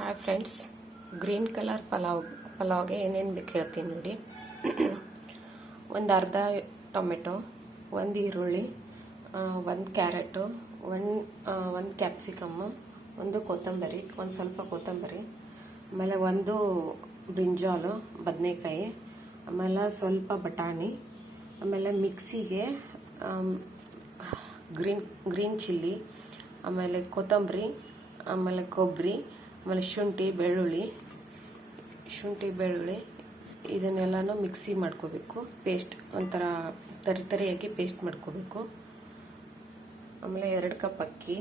Hi friends green colour pulao ಪಲಾವ್ಗೆ ಏನೇನು ಬೇಕು ಹೇಳ್ತೀನಿ ನೋಡಿ. ಒಂದು ಅರ್ಧ ಟೊಮೆಟೊ, ಒಂದು ಈರುಳ್ಳಿ ಒಂದು ಕ್ಯಾರೆಟು, ಒಂದು ಒಂದು ಕ್ಯಾಪ್ಸಿಕಮ್ಮು ಒಂದು ಕೊತ್ತಂಬರಿ, ಒಂದು ಸ್ವಲ್ಪ ಕೊತ್ತಂಬರಿ, ಆಮೇಲೆ ಒಂದು ಬ್ರಿಂಜಾಲು, ಬದನೆಕಾಯಿ, ಆಮೇಲೆ ಸ್ವಲ್ಪ ಬಟಾಣಿ, ಆಮೇಲೆ ಮಿಕ್ಸಿಗೆ ಗ್ರೀನ್ ಗ್ರೀನ್ ಚಿಲ್ಲಿ, ಆಮೇಲೆ ಕೊತ್ತಂಬರಿ, ಆಮೇಲೆ ಕೊಬ್ಬರಿ ಆಮೇಲೆ ಶುಂಠಿ, ಬೆಳ್ಳುಳ್ಳಿ ಶುಂಠಿ, ಬೆಳ್ಳುಳ್ಳಿ ಇದನ್ನೆಲ್ಲನೂ ಮಿಕ್ಸಿ ಮಾಡ್ಕೋಬೇಕು. ಪೇಸ್ಟ್ ಒಂಥರ ತರಿ ತರಿಯಾಗಿ ಪೇಸ್ಟ್ ಮಾಡ್ಕೋಬೇಕು. ಆಮೇಲೆ ಎರಡು ಕಪ್ ಅಕ್ಕಿ,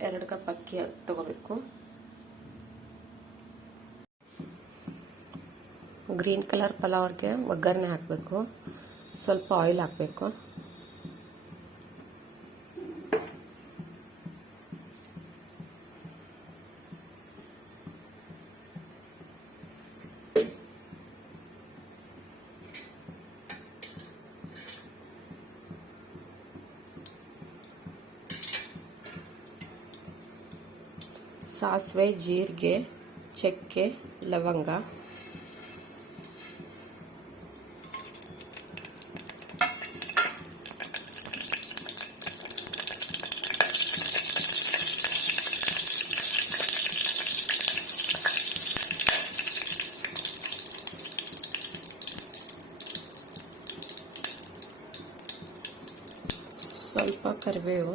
ಎರಡು ಕಪ್ ಅಕ್ಕಿ ತಗೋಬೇಕು. ಗ್ರೀನ್ ಕಲರ್ ಪಲಾವ್ಗೆ ಒಗ್ಗರಣೆ ಹಾಕಬೇಕು. ಸ್ವಲ್ಪ ಆಯಿಲ್ ಹಾಕಬೇಕು. ಸಾಸಿವೆ ಜೀರಿಗೆ ಚಕ್ಕೆ ಲವಂಗ ಸ್ವಲ್ಪ ಕರಿಬೇವು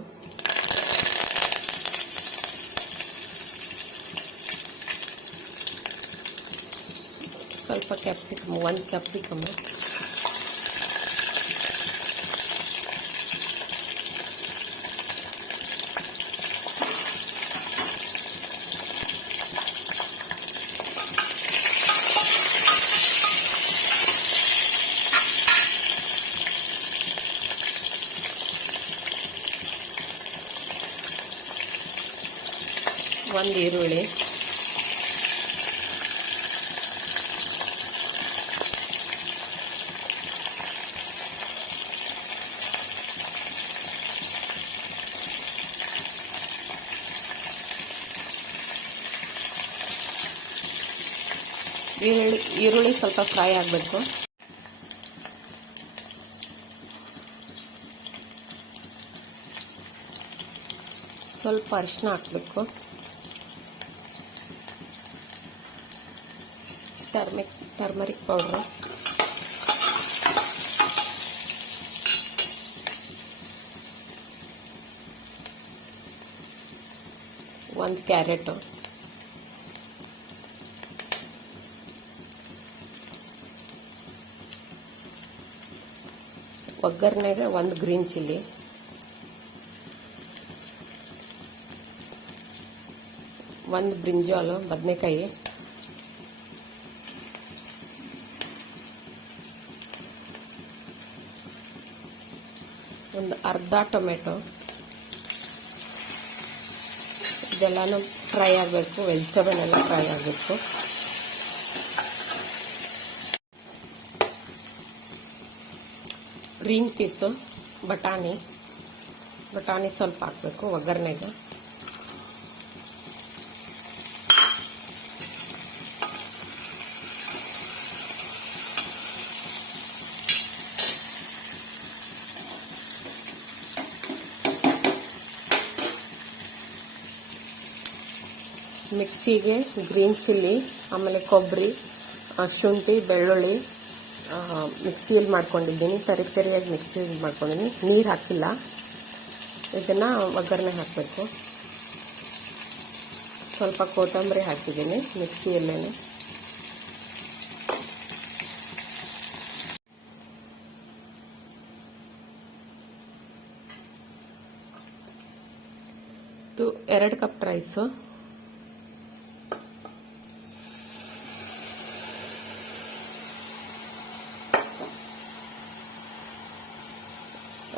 ಸ್ವಲ್ಪ ಕ್ಯಾಪ್ಸಿಕಮ್ ಒಂದು ಕ್ಯಾಪ್ಸಿಕಮ್ ಒಂದು ಈರುಳ್ಳಿ ಈರುಳ್ಳಿ ಈರುಳ್ಳಿ ಸ್ವಲ್ಪ ಫ್ರೈ ಆಗಬೇಕು. ಸ್ವಲ್ಪ ಅರಿಶಿನ ಹಾಕಬೇಕು. Turmeric turmeric powder. ಒಂದು ಕ್ಯಾರೆಟು. ಒಗ್ಗರಣೆಗೆ ಒಂದು ಗ್ರೀನ್ ಚಿಲ್ಲಿ. ಒಂದು ಬ್ರಿಂಜಾಲು, ಬದನೆಕಾಯಿ. ಒಂದು ಅರ್ಧ ಟೊಮೆಟೊ. ಇದೆಲ್ಲನೂ ಫ್ರೈ ಆಗಬೇಕು ವೆಜಿಟೇಬಲ್ ಎಲ್ಲ ಫ್ರೈ ಆಗಬೇಕು. ಗ್ರೀನ್ ಪೀಸು ಬಟಾಣಿ ಬಟಾಣಿ ಸ್ವಲ್ಪ ಹಾಕಬೇಕು ಒಗ್ಗರಣೆಗೆ. ಮಿಕ್ಸಿಗೆ ಗ್ರೀನ್ ಚಿಲ್ಲಿ ಆಮೇಲೆ ಕೊಬ್ಬರಿ ಆ, ಶುಂಠಿ ಬೆಳ್ಳುಳ್ಳಿ ಆ, ಮಿಕ್ಸಿಯಲ್ಲಿ ಮಾಡ್ಕೊಂಡಿದ್ದೀನಿ. ತರಿ ತರಿಯಾಗಿ ಮಿಕ್ಸಿಯಲ್ಲಿ ಮಾಡ್ಕೊಂಡಿದ್ದೀನಿ. ನೀರು ಹಾಕಿಲ್ಲ. ಇದನ್ನು ಒಗ್ಗರಣೆ ಹಾಕಬೇಕು. ಸ್ವಲ್ಪ ಕೊತ್ತಂಬರಿ ಹಾಕಿದ್ದೀನಿ ಮಿಕ್ಸಿಯಲ್ಲೇ ಇದು ಎರಡು ಕಪ್ ರೈಸು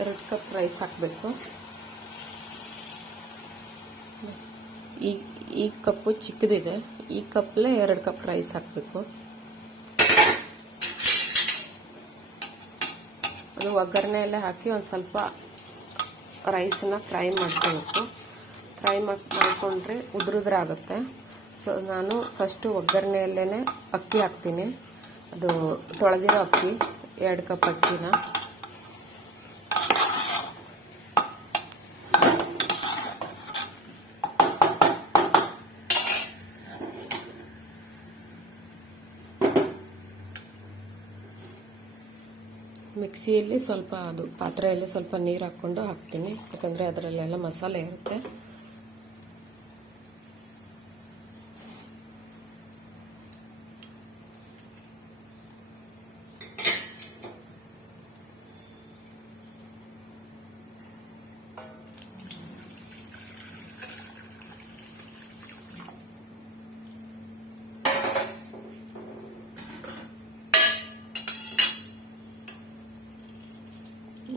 ಎರಡು ಕಪ್ ರೈಸ್ ಹಾಕಬೇಕು. ಈ ಈ ಕಪ್ಪು ಚಿಕ್ಕದಿದೆ. ಈ ಕಪ್ಲೆ ಎರಡು ಕಪ್ ರೈಸ್ ಹಾಕಬೇಕು. ಅದು ಒಗ್ಗರಣೆ ಎಲ್ಲ ಹಾಕಿ ಒಂದು ಸ್ವಲ್ಪ ರೈಸನ್ನ ಫ್ರೈ ಮಾಡ್ಕೋಬೇಕು. ಫ್ರೈ ಮಾಡಿ, ಮಾಡಿಕೊಂಡ್ರೆ ಉದುರುದ್ರಾಗುತ್ತೆ. ಸೊ ನಾನು ಫಸ್ಟು ಒಗ್ಗರಣೆಯಲ್ಲೇ ಅಕ್ಕಿ ಹಾಕ್ತೀನಿ. ಅದು ತೊಳೆದಿರೋ ಅಕ್ಕಿ, ಎರಡು ಕಪ್ ಅಕ್ಕಿನ. ಮಿಕ್ಸಿಯಲ್ಲಿ ಸ್ವಲ್ಪ ಅದು ಪಾತ್ರೆಯಲ್ಲಿ ಸ್ವಲ್ಪ ನೀರು ಹಾಕ್ಕೊಂಡು ಹಾಕ್ತೀನಿ. ಯಾಕಂದರೆ ಅದರಲ್ಲೆಲ್ಲ ಮಸಾಲೆ ಇರುತ್ತೆ.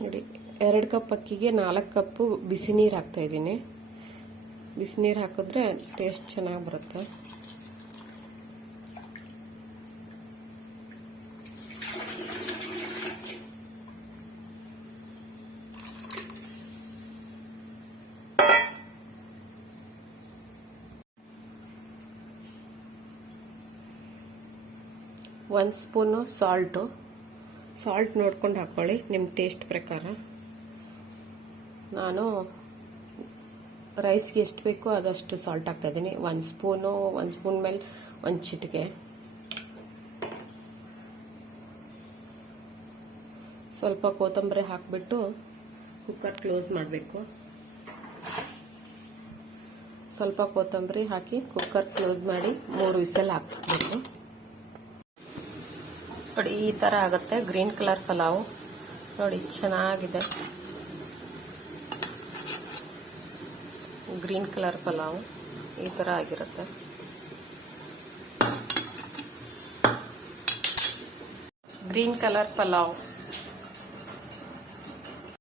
ನೋಡಿ. ಎರಡು ಕಪ್ ಅಕ್ಕಿಗೆ ನಾಲ್ಕು ಕಪ್ಪು ಬಿಸಿ ನೀರು ಹಾಕ್ತಾ ಇದ್ದೀನಿ. ಬಿಸಿ ನೀರು ಹಾಕಿದ್ರೆ ಟೇಸ್ಟ್ ಚೆನ್ನಾಗಿ ಬರುತ್ತೆ. ಒಂದು ಸ್ಪೂನು ಸಾಲ್ಟು. ಸಾಲ್ಟ್ ನೋಡ್ಕೊಂಡು ಹಾಕ್ಕೊಳ್ಳಿ ನಿಮ್ಮ ಟೇಸ್ಟ್ ಪ್ರಕಾರ. ನಾನು ರೈಸ್ಗೆ ಎಷ್ಟು ಬೇಕೋ ಅದಷ್ಟು ಸಾಲ್ಟ್ ಹಾಕ್ತಾ ಇದ್ದೀನಿ. ಒಂದು ಸ್ಪೂನು ಒಂದು ಸ್ಪೂನ್ ಮೇಲೆ ಒಂದು ಚಿಟಿಕೆ. ಸ್ವಲ್ಪ ಕೊತ್ತಂಬರಿ ಹಾಕಿಬಿಟ್ಟು ಕುಕ್ಕರ್ ಕ್ಲೋಸ್ ಮಾಡಬೇಕು. ಸ್ವಲ್ಪ ಕೊತ್ತಂಬರಿ ಹಾಕಿ ಕುಕ್ಕರ್ ಕ್ಲೋಸ್ ಮಾಡಿ ಮೂರು ವಿಸಲ್ ಹಾಕಬೇಕು ನೋಡಿ, ಈ ತರ ಆಗುತ್ತೆ. Green colour pulao. ನೋಡಿ, ಚೆನ್ನಾಗಿದೆ. Green colour pulao. ಈ ತರ ಆಗಿರುತ್ತೆ. Green colour pulao.